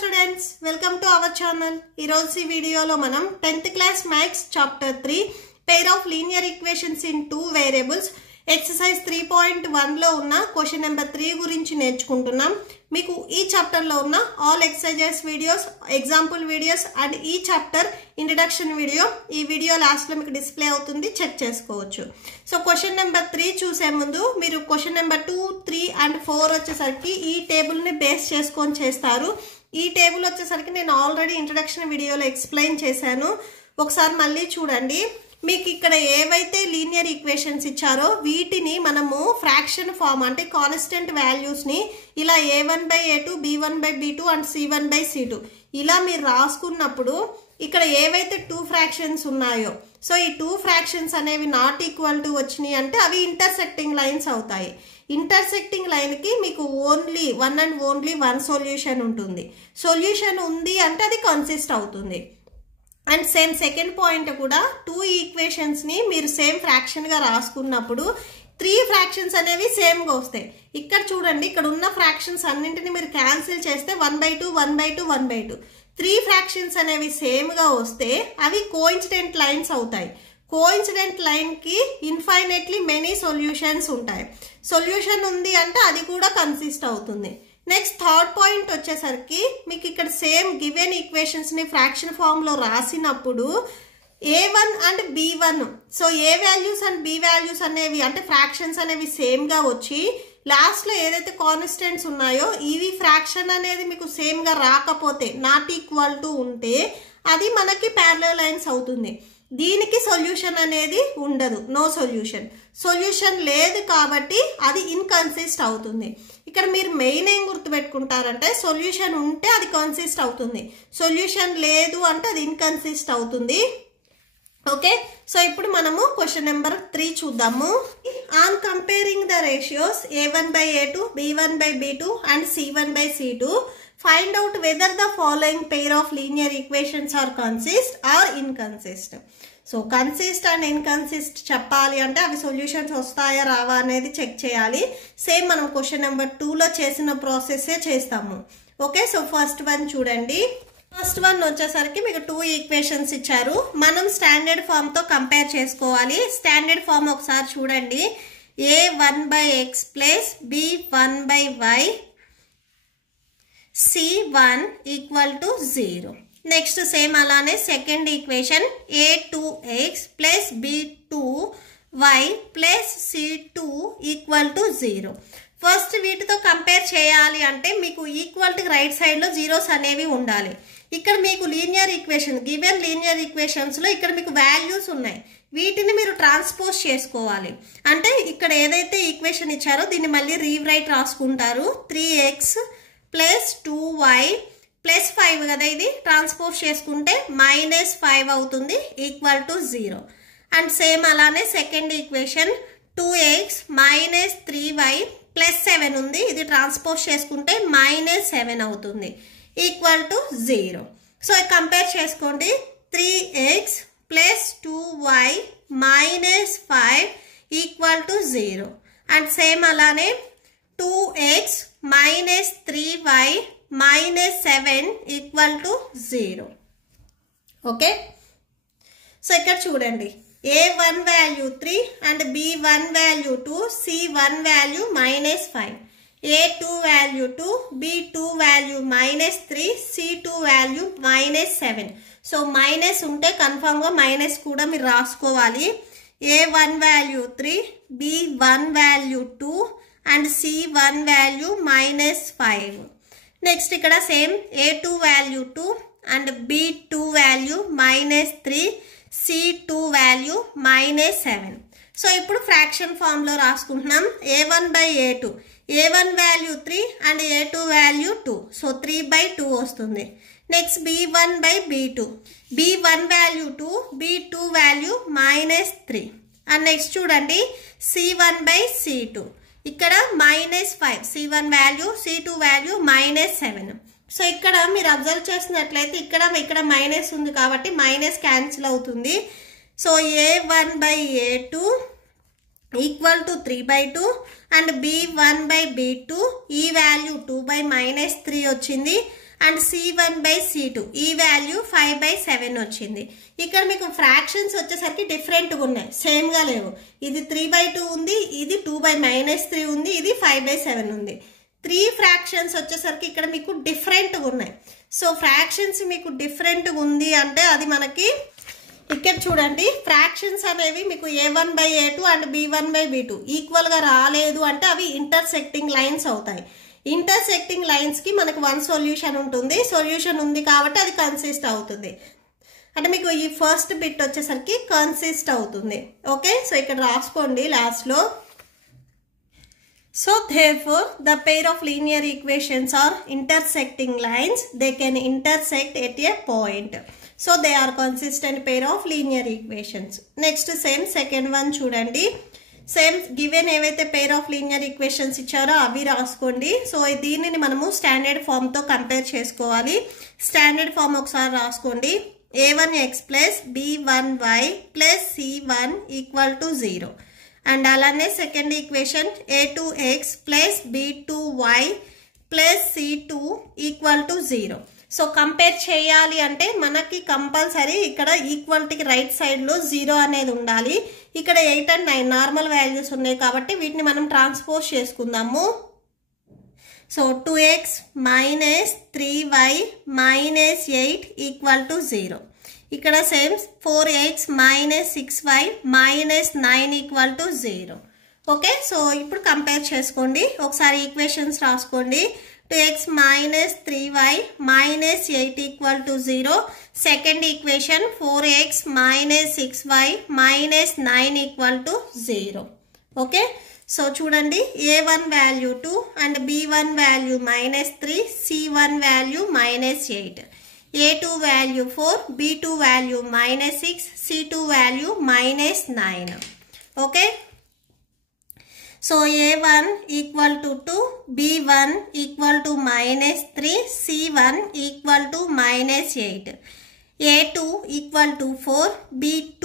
students, welcome to our channel. ఈ రోజు వీడియోలో మనం 10th class maths chapter 3 pair of linear equations in two variables exercise 3.1 లో ఉన్న క్వశ్చన్ నెంబర్ 3 గురించి నేర్చుకుంటున్నాం. మీకు ఈ చాప్టర్ లో ఉన్న all exercises videos, example videos and ఈ చాప్టర్ ఇంట్రడక్షన్ వీడియో ఈ వీడియో లాస్ట్ లో మీకు డిస్ప్లే అవుతుంది, చెక్ చేసుకోవచ్చు. సో క్వశ్చన్ నెంబర్ 3 చూసే ముందు మీరు క్వశ్చన్ నెంబర్ 2, 3 అండ్ 4 వచ్చేసరికి ఈ టేబుల్ ని బేస్ చేసుకొని చేస్తారు. ఈ టేబుల్ వచ్చేసరికి నేను ఆల్రెడీ ఇంట్రడక్షన్ వీడియోలో ఎక్స్ప్లెయిన్ చేశాను, ఒకసారి మళ్ళీ చూడండి. మీకు ఇక్కడ ఏవైతే లీనియర్ ఈక్వేషన్స్ ఇచ్చారో వీటిని మనము ఫ్రాక్షన్ ఫార్మ్ అంటే కాన్స్టెంట్ వాల్యూస్ ని ఇలా a1/a2 b1/b2 అండ్ c1/c2 ఇలా మీరు రాసుకున్నప్పుడు ఇక్కడ ఏవైతే టూ ఫ్రాక్షన్స్ ఉన్నాయో సో ఈ టూ ఫ్రాక్షన్స్ అనేవి నాట్ ఈక్వల్ టు వచ్చినాయి అంటే అవి ఇంటర్సెక్టింగ్ లైన్స్ అవుతాయి. ఇంటర్సెక్టింగ్ లైన్ కి మీకు ఓన్లీ వన్ సొల్యూషన్ ఉంటుంది. సొల్యూషన్ ఉంది అంటే అది కన్సిస్ట్ అవుతుంది. అండ్ సేమ్ సెకండ్ పాయింట్ కూడా టూ ఈక్వేషన్స్ ని మీరు సేమ్ ఫ్రాక్షన్ గా రాసుకున్నప్పుడు త్రీ ఫ్రాక్షన్స్ అనేవి సేమ్ గా వస్తాయి. ఇక్కడ చూడండి, ఇక్కడ ఉన్న ఫ్రాక్షన్స్ అన్నింటిని మీరు క్యాన్సిల్ చేస్తే 1/2 1/2 1/2 త్రీ ఫ్రాక్షన్స్ అనేవి సేమ్ గా వస్తే అవి కోఇన్సిడెంట్ లైన్స్ అవుతాయి. కోఇన్సిడెంట్ లైన్ కి ఇన్ఫైనెట్లీ మెనీ సొల్యూషన్స్ ఉంటాయి. సొల్యూషన్ ఉంది అంటే అది కూడా కన్సిస్ట్ అవుతుంది. నెక్స్ట్ థర్డ్ పాయింట్ వచ్చేసరికి మీకు ఇక్కడ సేమ్ గివెన్ ఈక్వేషన్స్ ని ఫ్రాక్షన్ ఫార్మ్ లో రాసినప్పుడు a1 and b1 so a values and b values అనేవి అంటే ఫ్రాక్షన్స్ అనేవి సేమ్ గా వచ్చి లాస్ట్ లో ఏదైతే కాన్స్టెంట్స్ ఉన్నాయో ఇవి ఫ్రాక్షన్ అనేది మీకు సేమ్ గా రాకపోతే నాట్ ఈక్వల్ టు ఉంటే అది మనకి ప్యారలల్ లైన్స్ అవుతుంది. దీనికి సొల్యూషన్ అనేది ఉండదు, నో సొల్యూషన్. సొల్యూషన్ లేదు కాబట్టి అది ఇన్కన్సిస్ట్ అవుతుంది. ఇక్కడ మీరు మెయిన్ ఏం గుర్తుపెట్టుకుంటారంటే సొల్యూషన్ ఉంటే అది కన్సిస్ట్ అవుతుంది, సొల్యూషన్ లేదు అంటే అది ఇన్కన్సిస్ట్ అవుతుంది. ఓకే, సో ఇప్పుడు మనము క్వశ్చన్ నెంబర్ 3 చూద్దాము. On comparing the ratios a1/a2 b1/b2 and c1/c2 find out whether the following pair of linear equations are consist or inconsist. So consist and inconsist చెప్పాలి అంటే అవి సొల్యూషన్స్ వస్తాయా రావా అనేది చెక్ చేయాలి. సేమ్ మనం క్వశ్చన్ నెంబర్ 2 లో చేసిన ప్రాసెస్సే చేస్తాము. ఓకే, సో ఫస్ట్ వన్ చూడండి. ఫస్ట్ వన్ వచ్చేసరికి మీకు టూ ఈక్వేషన్స్ ఇచ్చారు, మనం స్టాండర్డ్ ఫామ్ తో కంపేర్ చేసుకోవాలి. స్టాండర్డ్ ఫామ్ ఒకసారి చూడండి, a1/x plus b1/y c1 equal to 0. Next same అలానే second equation a2x plus b2y plus c2 equal to 0. First వీటితో కంపేర్ చేయాలి అంటే మీకు ఈక్వల్ టు రైట్ సైడ్ లో జీరోస్ అనేవి ఉండాలి. ఇక్కడ మీకు linear equation given linear equations లో ఇక్కడ మీకు వాల్యూస్ ఉన్నాయి, వీటిని మీరు ట్రాన్స్పోజ్ చేసుకోవాలి. అంటే ఇక్కడ ఏదైతే ఈక్వేషన్ ఇచ్చారో దీన్ని మళ్ళీ రీరైట్ రాసుకుంటారు. 3x ప్లస్ 2y ప్లస్ 5 కదా, ఇది ట్రాన్స్పోజ్ చేసుకుంటే -5 అవుతుంది ఈక్వల్ టు 0. అండ్ సేమ్ అలానే second equation 2x minus 3y plus 7 ఉంది, ఇది ట్రాన్స్పోజ్ చేసుకుంటే -7 అవుతుంది ఈక్వల్ టు 0. సో కంపేర్ చేసుకోండి, 3x plus 2y minus 5 equal to 0. And same అలానే 2x minus 3y minus 7 equal to 0. Okay, so ఇక్కడ చూడండి, a1 value 3 and b1 value 2 c1 value -5, a2 value 2 b2 value -3 c2 value -7. So minus ఉంటే confirm గా minus కూడా మీరు రాసుకోవాలి. a1 value 3 b1 value 2 and c1 value -5. Next ఇక్కడ same a2 value 2 and b2 value -3 c2 value -7. So ఇప్పుడు fraction form లో రాసుకుంటున్నాం. a1/a2 a1 value 3 and a2 value 2 so 3/2 వస్తుంది. Next b1/b2 b1 value 2 b2 value -3. And next చూడండి c1/c2 ఇక్కడ -5 c1 value c2 value -7. So ఇక్కడ మీరు observe చేసినట్లయితే ఇక్కడ minus ఉంది కాబట్టి మైనస్ క్యాన్సిల్ అవుతుంది. So a1/a2 equal to 3/2 and b1/b2 ఈ వాల్యూ 2/-3 వచ్చింది. అండ్ C1/C2 ఈ వాల్యూ 5/7 వచ్చింది. ఇక్కడ మీకు ఫ్రాక్షన్స్ వచ్చేసరికి డిఫరెంట్గా ఉన్నాయి, సేమ్గా లేవు. ఇది 3/2 ఉంది, ఇది 2/-3 ఉంది, ఇది 5/7 ఉంది. 3 ఫ్రాక్షన్స్ వచ్చేసరికి ఇక్కడ మీకు డిఫరెంట్గా ఉన్నాయి. సో ఫ్రాక్షన్స్ మీకు డిఫరెంట్గా ఉంది అంటే అది మనకి ఇక్కడ చూడండి, ఫ్రాక్షన్స్ అనేవి మీకు A1/A2 అండ్ B1/B2 ఈక్వల్గా రాలేదు అంటే అవి ఇంటర్సెక్టింగ్ లైన్స్ అవుతాయి. ఇంటర్సెక్టింగ్ లైన్స్కి మనకు 1 సొల్యూషన్ ఉంటుంది. సొల్యూషన్ ఉంది కాబట్టి అది కన్సిస్ట్ అవుతుంది. అంటే మీకు ఈ ఫస్ట్ బిట్ వచ్చేసరికి కన్సిస్ట్ అవుతుంది. ఓకే, సో ఇక్కడ రాసుకోండి లాస్ట్లో. So therefore the pair of linear equations are intersecting lines. They can intersect at a point. So they are consistent pair of linear equations. Next same second one చూడండి. Same given ఏవైతే pair of linear equations ఇచ్చారో అవి రాసుకోండి. So దీనిని మనము standard ఫామ్తో compare చేసుకోవాలి. Standard form ఒకసారి రాసుకోండి. A1x plus B1y plus C1 equal to 0. And అలానే second equation A2x plus B2y plus C2 equal to 0. So compare చేయాలి అంటే మనకి కంపల్సరీ ఇక్కడ ఈక్వాలిటీకి రైట్ సైడ్లో 0 అనేది ఉండాలి. ఇక్కడ 8 and 9 నార్మల్ వాల్యూస్ ఉన్నాయి కాబట్టి వీటిని మనం ట్రాన్స్పోజ్ చేసుకుందాము. So 2x minus 3y minus 8 equal to 0. ఇక్కడ same 4x minus 6y minus 9 equal to 0. Okay, so ఇప్పుడు కంపేర్ చేసుకోండి. ఒకసారి ఈక్వేషన్స్ రాసుకోండి. 2x minus 3y minus 8 equal to 0. Second equation 4x minus 6y minus 9 equal to 0. Okay, so చూడండి, A1 value 2 and B1 value minus 3, C1 value minus 8, A2 value 4, B2 value minus 6, C2 value minus 9. Okay. So A1 equal to 2, B1 equal to minus 3, C1 equal to minus 8, A2 equal to 4, B2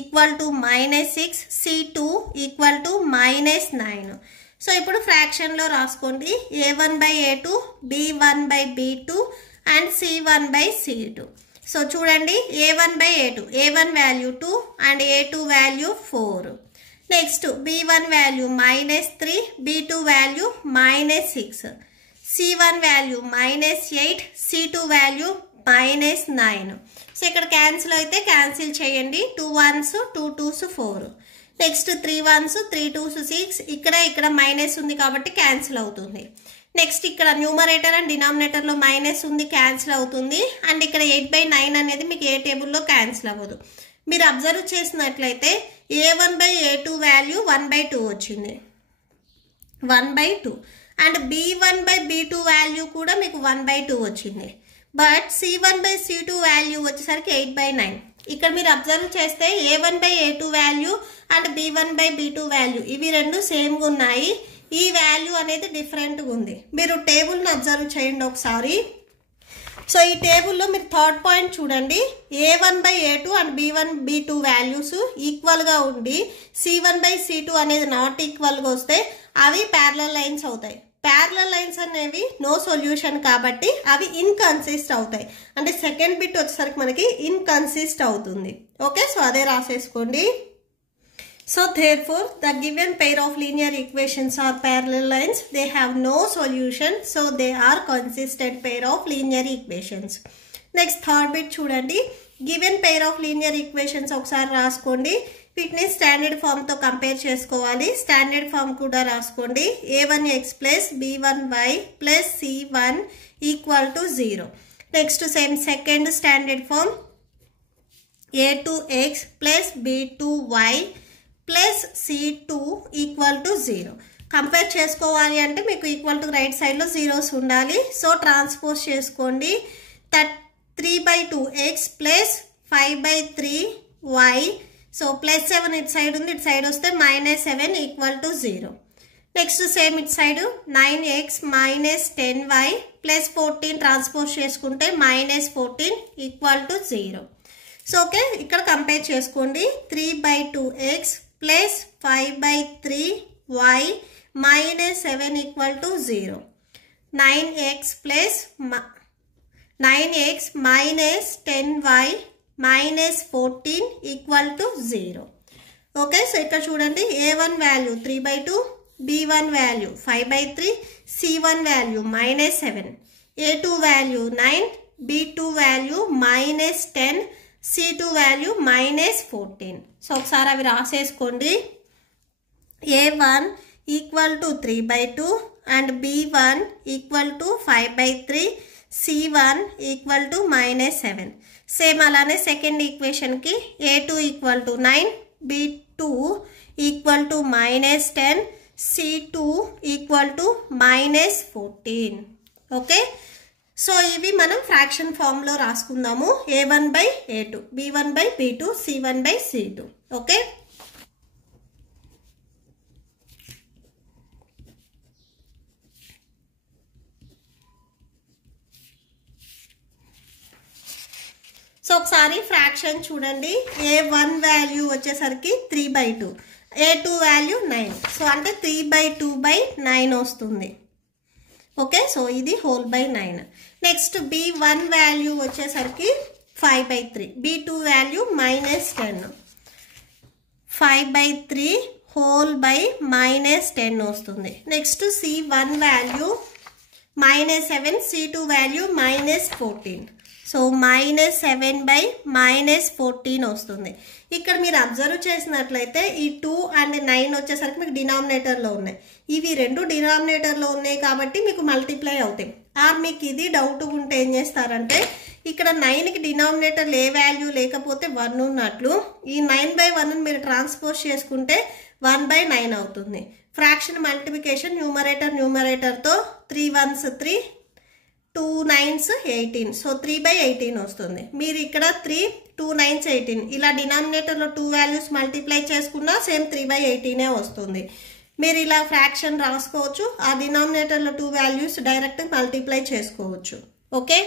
equal to minus 6, C2 equal to minus 9. So ఇప్పుడు fraction లో రాసుకోండి. A1/A2, B1/B2 and C1/C2. So చూడండి, A1/A2, A1 value 2 and A2 value 4. Next B1 value minus 3, B2 value minus 6, C1 value minus 8, C2 value minus 9. So ఇక్కడ cancel అయితే cancel చేయండి. 2 1s 2 2s 4. Next 3 1s 3 2s 6. ఇక్కడ minus ఉంది కాబట్టి cancel అవుతుంది. Next ఇక్కడ numerator and డినామినేటర్లో minus ఉంది, cancel అవుతుంది. అండ్ ఇక్కడ 8/9 అనేది మీకు ఏ టేబుల్లో క్యాన్సిల్ అవ్వదు. మీరు అబ్జర్వ్ చేసినట్లయితే A1/A2 వాల్యూ 1/2 వచ్చింది, 1/2. అండ్ B1/B2 వాల్యూ కూడా మీకు 1/2 వచ్చింది. బట్ C1/C2 వాల్యూ వచ్చేసరికి 8/9. ఇక్కడ మీరు అబ్జర్వ్ చేస్తే A1/A2 value and B1/B2 value ఇవి రెండు సేమ్గా ఉన్నాయి. ఈ వాల్యూ అనేది డిఫరెంట్గా ఉంది. మీరు టేబుల్ని అబ్జర్వ్ చేయండి ఒకసారి. సో ఈ టేబుల్లో మీరు థర్డ్ పాయింట్ చూడండి. A1/A2 అండ్ B1/B2 వాల్యూస్ ఈక్వల్గా ఉండి C1/C2 అనేది నాట్ ఈక్వల్గా వస్తే అవి ప్యారలల్ లైన్స్ అవుతాయి. ప్యారలల్ లైన్స్ అనేవి నో సొల్యూషన్ కాబట్టి అవి ఇన్కన్సిస్ట్ అవుతాయి. అంటే సెకండ్ బిట్ వచ్చేసరికి మనకి ఇన్కన్సిస్ట్ అవుతుంది. ఓకే, సో అదే రాసేసుకోండి. So therefore the given pair of linear equations are parallel lines. They have no solution, so they are consistent pair of linear equations. Next third bit చూడండి. Given pair of linear equations ఒకసారి రాసుకోండి. వీటిని standard form తో compare చేసుకోవాలి. Standard form కూడా రాసుకోండి. A1x plus B1y plus C1 equal to 0. Next same second standard form A2x plus B2y plus C2 equal to 0. Compare చేసుకోవాలి అంటే మీకు ఈక్వల్ టు రైట్ సైడ్లో జీరోస్ ఉండాలి. సో ట్రాన్స్పోజ్ చేసుకోండి. 3/2x plus 5/3y. So plus 7 ఇటు side ఉంది, ఇటు side వస్తే -7 ఈక్వల్ టు 0. నెక్స్ట్ సేమ్ ఇటు side 9x minus 10y plus 14 transpose చేసుకుంటే -14 ఈక్వల్ టు 0. సో ఓకే, ఇక్కడ కంపేర్ చేసుకోండి. 3/2x plus 5/3y minus 7 equal to 0. 9x plus 9x minus 10y minus 14 equal to 0. Okay, so ఇక్కడ చూడండి a1 value 3/2, b1 value 5/3, c1 value -7, a2 value 9, b2 value -10, c2 value -14. So ఒకసారి అవి రాసేసుకోండి. a1 equal to 3/2 and b1 equal to 5/3, c1 equal to -7. Same అలానే second ఈక్వేషన్కి a2 equal to 9, b2 equal to -10, c2 equal to -14. Okay, so ఇవి మనం fraction ఫామ్లో రాసుకుందాము. a1/a2, b1/b2, c1/c2. Okay, so ఒకసారి fraction చూడండి. a1 వాల్యూ వచ్చేసరికి 3/2, a2 value 9. So అంటే 3/2/9 వస్తుంది. ఓకే, సో ఇది whole by 9. Next b1 value వచ్చేసరికి 5/3, b2 వాల్యూ -10, 5/3 హోల్ బై -10 వస్తుంది. Next c1 value -7, c2 value -14. So -7/-14 వస్తుంది. ఇక్కడ మీరు అబ్జర్వ్ చేసినట్లయితే ఈ 2 అండ్ 9 వచ్చేసరికి మీకు డినామినేటర్లో ఉన్నాయి. ఇవి రెండు డినామినేటర్లో ఉన్నాయి కాబట్టి మీకు మల్టిప్లై అవుతాయి. మీకు ఇది డౌట్ ఉంటే ఏం చేస్తారంటే ఇక్కడ 9కి డినామినేటర్లో ఏ వాల్యూ లేకపోతే 1 ఉన్నట్లు ఈ 9/1 మీరు ట్రాన్స్పోజ్ చేసుకుంటే 1/9 అవుతుంది. Fraction multiplication న్యూమరేటర్తో 3 1s 3, 2 9s 18. So 3/18 వస్తుంది. మీరు ఇక్కడ 3, 2 9s 18 ఇలా డినామినేటర్లో 2 వాల్యూస్ మల్టిప్లై చేసుకున్నా సేమ్ 3/18 వస్తుంది. మీరు ఇలా ఫ్రాక్షన్ రాసుకోవచ్చు. ఆ డినామినేటర్లో 2 వాల్యూస్ డైరెక్ట్ మల్టిప్లై చేసుకోవచ్చు. Okay,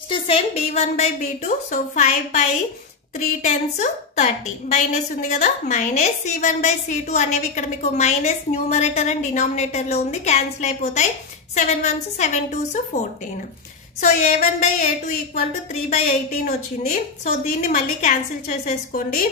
next same b1/b2. So 5/3 30 minus ఉంది కదా, మైనస్ c1/c2 అనేవి ఇక్కడ మీకు మైనస్ న్యూమరేటర్ అండ్ డినామినేటర్లో ఉంది, క్యాన్సిల్ అయిపోతాయి. 7 1s 7 2s 14. So a1/a2 equal to 3/18 వచ్చింది. సో దీన్ని మళ్ళీ క్యాన్సిల్ చేసేసుకోండి.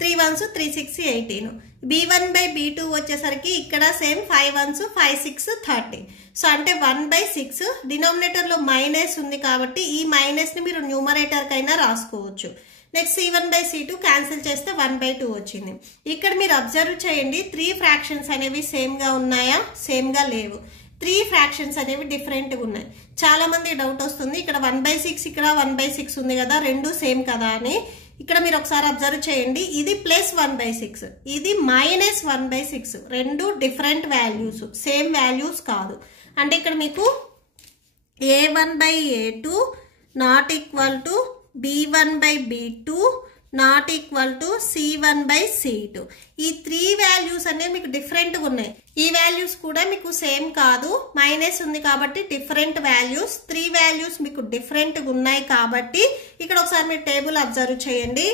3 1s 3 6 18. b1/b2 వచ్చేసరికి ఇక్కడ సేమ్ 5 1s 5 6 30. సో అంటే 1/6 డినామినేటర్లో మైనస్ ఉంది కాబట్టి ఈ మైనస్ని మీరు న్యూమరేటర్ కైనా రాసుకోవచ్చు. నెక్స్ట్ c1/c2 క్యాన్సిల్ చేస్తే 1/2 వచ్చింది. ఇక్కడ మీరు అబ్జర్వ్ చేయండి 3 ఫ్రాక్షన్స్ అనేవి సేమ్గా ఉన్నాయా? సేమ్గా లేవు. 3 ఫ్రాక్షన్స్ అనేవి డిఫరెంట్గా ఉన్నాయి. చాలా మంది డౌట్ వస్తుంది ఇక్కడ 1/6 ఇక్కడ 1/6 ఉంది కదా, రెండు సేమ్ కదా అని. ఇక్కడ మీరు ఒకసారి అబ్జర్వ్ చేయండి, ఇది +1/6, ఇది -1/6, రెండు డిఫరెంట్ వాల్యూస్, సేమ్ వాల్యూస్ కాదు. అంటే ఇక్కడ మీకు a1/a2 not equal to b1/b2 not equal to c1/c2. ఈ 3 వాల్యూస్ అనేవి మీకు డిఫరెంట్గా ఉన్నాయి. ఈ వాల్యూస్ కూడా మీకు సేమ్ కాదు, మైనస్ ఉంది కాబట్టి డిఫరెంట్ వాల్యూస్. 3 వాల్యూస్ మీకు డిఫరెంట్గా ఉన్నాయి కాబట్టి ఇక్కడ ఒకసారి మీరు టేబుల్ అబ్జర్వ్ చేయండి.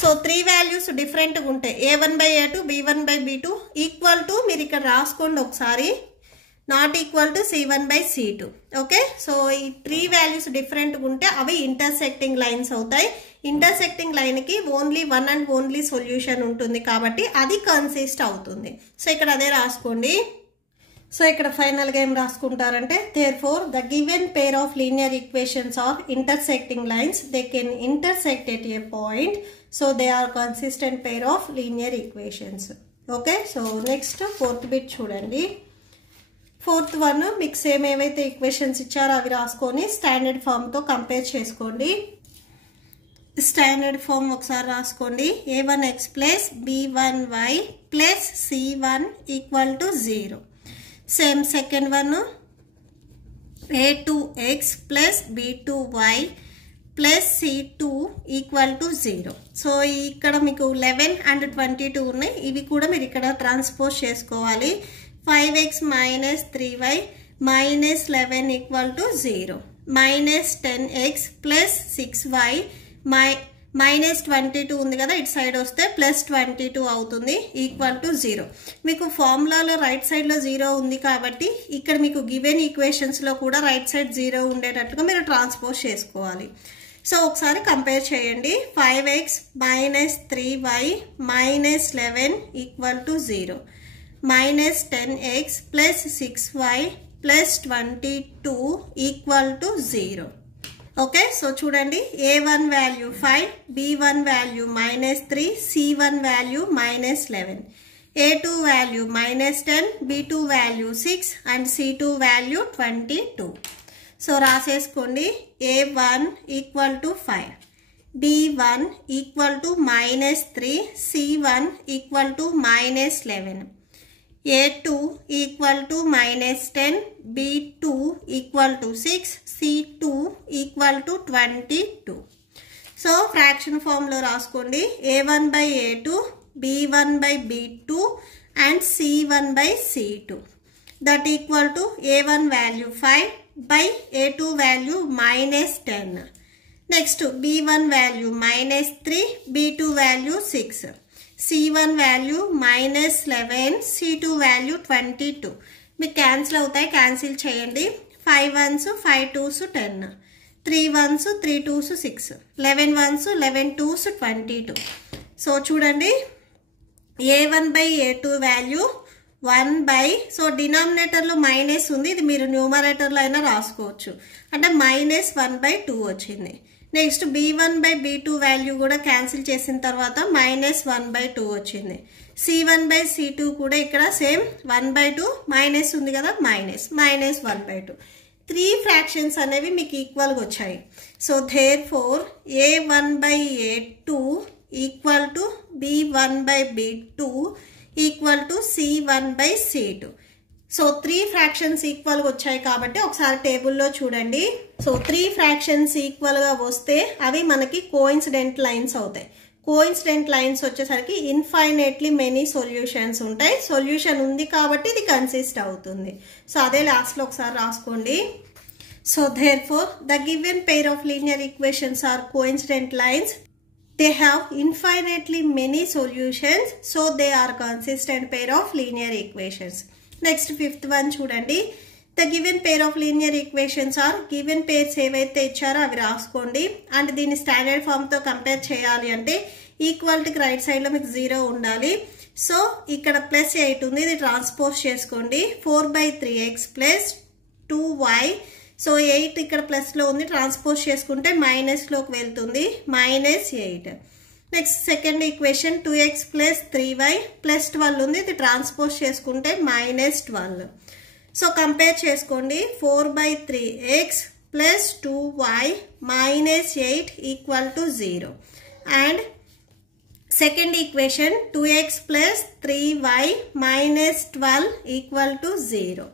సో 3 వాల్యూస్ డిఫరెంట్గా ఉంటాయి. a1/a2 b1/b2 ఈక్వల్ టు మీరు ఇక్కడ రాసుకోండి ఒకసారి, not equal to c1/c2. Okay, so ఈ 3 వాల్యూస్ డిఫరెంట్గా ఉంటే అవి ఇంటర్సెక్టింగ్ లైన్స్ అవుతాయి. ఇంటర్సెక్టింగ్ లైన్కి ఓన్లీ 1 అండ్ ఓన్లీ సొల్యూషన్ ఉంటుంది కాబట్టి అది కన్సిస్ట్ అవుతుంది. సో ఇక్కడ అదే రాసుకోండి. సో ఇక్కడ ఫైనల్గా ఏం రాసుకుంటారంటే therefore the given pair of linear equations are intersecting lines, they can intersect at a point, so they are consistent pair of linear equations. Okay, so next 4th bit చూడండి. 4th one మీకు same ఏవైతే equations ఇచ్చారో అవి రాసుకొని standard ఫామ్తో compare చేసుకోండి. Standard form ఒకసారి రాసుకోండి. a1x plus b1y plus c1 equal to 0. Same second one a2x plus b2y plus c2 equal to 0. So ఇక్కడ మీకు 11 and 22 ఉన్నాయి. ఇవి కూడా మీరు ఇక్కడ ట్రాన్స్పోజ్ చేసుకోవాలి. 5x minus 3y minus 11 equal to 0. Minus 10x plus 6y -22 ఉంది కదా, ఇటు సైడ్ వస్తే +22 అవుతుంది, ఈక్వల్ టు 0. మీకు ఫార్ములాలో రైట్ సైడ్లో 0 ఉంది కాబట్టి ఇక్కడ మీకు గివెన్ ఈక్వేషన్స్లో కూడా రైట్ సైడ్ 0 ఉండేటట్టుగా మీరు ట్రాన్స్పోజ్ చేసుకోవాలి. సో ఒకసారి కంపేర్ చేయండి. 5x - 3y - 11 equal to 0, -10x + 6y + 22 equal to 0. Okay, so చూడండి, a1 value 5, b1 value -3, c1 value -11, a2 value -10, b2 value 6 and c2 value 22. So రాసేసుకోండి. a1 equal to 5, b1 equal to -3, c1 equal to -11, a2 equal to -10, b2 equal to 6, c2 equal to 22. So fraction ఫామ్లో రాసుకోండి. a1/a2, b1/b2 and c1/c2 that equal to a1 value 5 by a2 value -10. Next b1 value -3, b2 value 6, c1 value -11, c2 value 22. మీకు cancel అవుతాయి, cancel చేయండి. 5 1s 5 2s 10, 3 1s 3 2s 6, 11 1s 11 2s 22. So చూడండి, a1/a2 value 1 so డినామినేటర్లో minus ఉంది, ఇది మీరు న్యూమరేటర్లో అయినా రాసుకోవచ్చు, అంటే -1/2 వచ్చింది. నెక్స్ట్ b1/b2 వాల్యూ కూడా క్యాన్సిల్ చేసిన తర్వాత -1/2 వచ్చింది. c1/c2 కూడా ఇక్కడ సేమ్ 1/2, మైనస్ ఉంది కదా, -1/2. 3 ఫ్రాక్షన్స్ అనేవి మీకు ఈక్వల్గా వచ్చాయి. So therefore a1/a2 equal to b1/b2 equal to c1/c2. So 3 fractions ఈక్వల్గా వచ్చాయి కాబట్టి ఒకసారి టేబుల్లో చూడండి. సో 3 ఫ్రాక్షన్స్ ఈక్వల్గా వస్తే అవి మనకి కోఇన్సిడెంట్ లైన్స్ అవుతాయి. కోఇన్సిడెంట్ లైన్స్ వచ్చేసరికి ఇన్ఫైనైట్లీ మెనీ సొల్యూషన్స్ ఉంటాయి. సొల్యూషన్ ఉంది కాబట్టి ఇది కన్సిస్ట్ అవుతుంది. సో అదే లాస్ట్లో ఒకసారి రాసుకోండి. So therefore the given pair of linear equations are coincident lines. They have infinitely many solutions, so they are consistent pair of linear equations. Next 5th one చూడండి. The given pair of linear equations are given pairs ఏవైతే ఇచ్చారో అవి రాసుకోండి. And దీన్ని standard ఫామ్తో compare చేయాలి అంటే ఈక్వాలిటీకి right సైడ్లో మీకు 0 ఉండాలి. సో ఇక్కడ +8 ఉంది, ఇది ట్రాన్స్పోజ్ చేసుకోండి. 4/3x + 2y. సో 8 ఇక్కడ ప్లస్లో ఉంది, ట్రాన్స్పోజ్ చేసుకుంటే మైనస్లోకి వెళ్తుంది, -8. Next second equation 2x + 3y + 12 ఉంది, ఇది ట్రాన్స్పోజ్ చేసుకుంటే -12. సో కంపేర్ చేసుకోండి. 4/3x + 2y -8 equal to 0. And second equation 2x + 3y -12 equal to 0.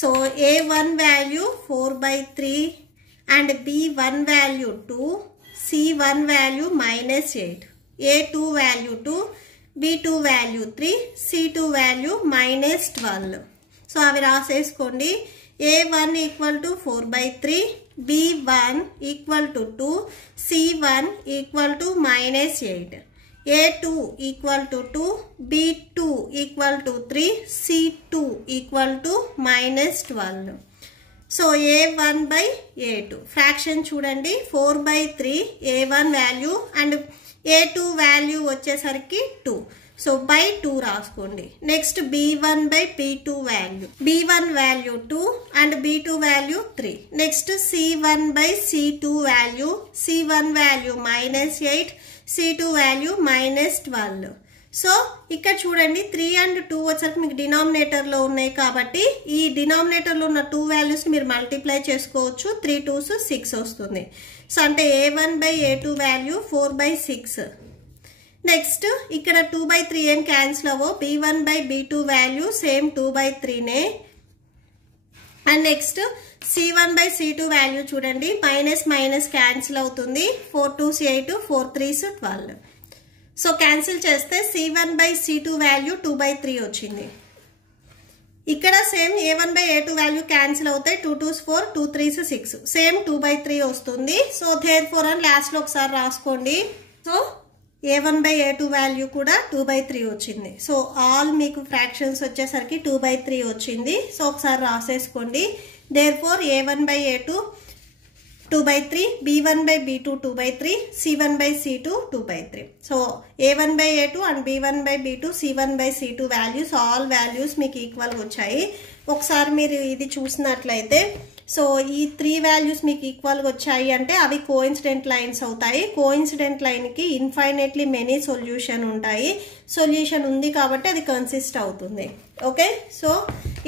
So a1 value 4/3 and b1 value 2, c1 value -8, a2 value 2, b2 value 3, c2 value -12. So అవి రాసేసుకోండి. a1 equal to 4/3, b1 equal to 2, c1 equal to -8, a2 equal to 2, b2 equal to 3, c2 equal to -12. So a1/a2 fraction చూడండి. 4/3 a1 value and a2 value వచ్చేసరికి 2. So /2 రాసుకోండి. Next b1/b2 value, b1 value 2 and b2 value 3. Next c1/c2 value, c1 value -8, c2 value -12. So ఇక్కడ చూడండి 3 and 2 వచ్చరికి మీకు డినామినేటర్లో ఉన్నాయి కాబట్టి ఈ డినామినేటర్లో ఉన్న 2 వాల్యూస్ మీరు మల్టిప్లై చేసుకోవచ్చు. 3 2s 6 వస్తుంది. సో అంటే a1/a2 వాల్యూ 4/6. నెక్స్ట్ ఇక్కడ 2/3 ఏం క్యాన్సిల్ అవ్వో, b1/b2 వాల్యూ సేమ్ 2/3నే. అండ్ నెక్స్ట్ c1/c2 వాల్యూ చూడండి, మైనస్ క్యాన్సిల్ అవుతుంది. 4 2s 8, 4 3s 12. సో క్యాన్సిల్ చేస్తే c1/c2 వాల్యూ 2/3 వచ్చింది. ఇక్కడ సేమ్ a1/a2 వాల్యూ క్యాన్సిల్ అవుతాయి. 2 2s 4, 2 3s 6, సేమ్ 2/3 వస్తుంది. సో therefore అని లాస్ట్లో ఒకసారి రాసుకోండి. సో a1/a2 వాల్యూ కూడా 2/3 వచ్చింది. సో ఆల్ మీకు ఫ్రాక్షన్స్ వచ్చేసరికి 2/3 వచ్చింది. సో ఒకసారి రాసేసుకోండి. Therefore a1/a2 2/3, b1/b2 2/3, c1/c2 2/3. So a1/a2 and b1/b2 c1/c2 values all values మీకు ఈక్వల్గా వచ్చాయి. ఒకసారి మీరు ఇది చూసినట్లయితే సో ఈ 3 వాల్యూస్ మీకు ఈక్వల్గా వచ్చాయి అంటే అవి కోఇన్సిడెంట్ లైన్స్ అవుతాయి. కోఇన్సిడెంట్ లైన్కి ఇన్ఫైనెట్లీ మెనీ సొల్యూషన్ ఉంటాయి. సొల్యూషన్ ఉంది కాబట్టి అది కన్సిస్ట్ అవుతుంది. ఓకే, సో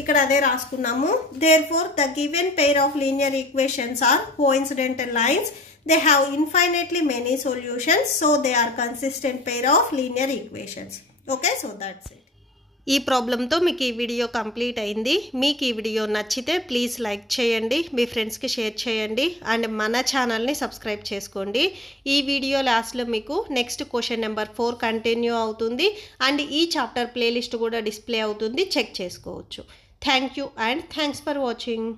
ఇక్కడ అదే రాసుకున్నాము. Therefore the given pair of linear equations are coincidental lines. They have infinitely many solutions, so they are consistent pair of linear equations. Okay, so that's it. ఈ ప్రాబ్లంతో మీకు ఈ వీడియో కంప్లీట్ అయింది. మీకు ఈ వీడియో నచ్చితే ప్లీజ్ లైక్ చేయండి, మీ ఫ్రెండ్స్కి షేర్ చేయండి అండ్ మన ఛానల్ని సబ్స్క్రైబ్ చేసుకోండి. ఈ వీడియో లాస్ట్లో మీకు నెక్స్ట్ క్వశ్చన్ నెంబర్ 4 కంటిన్యూ అవుతుంది అండ్ ఈ చాప్టర్ ప్లేలిస్ట్ కూడా డిస్ప్లే అవుతుంది, చెక్ చేసుకోవచ్చు. Thank you and thanks for watching.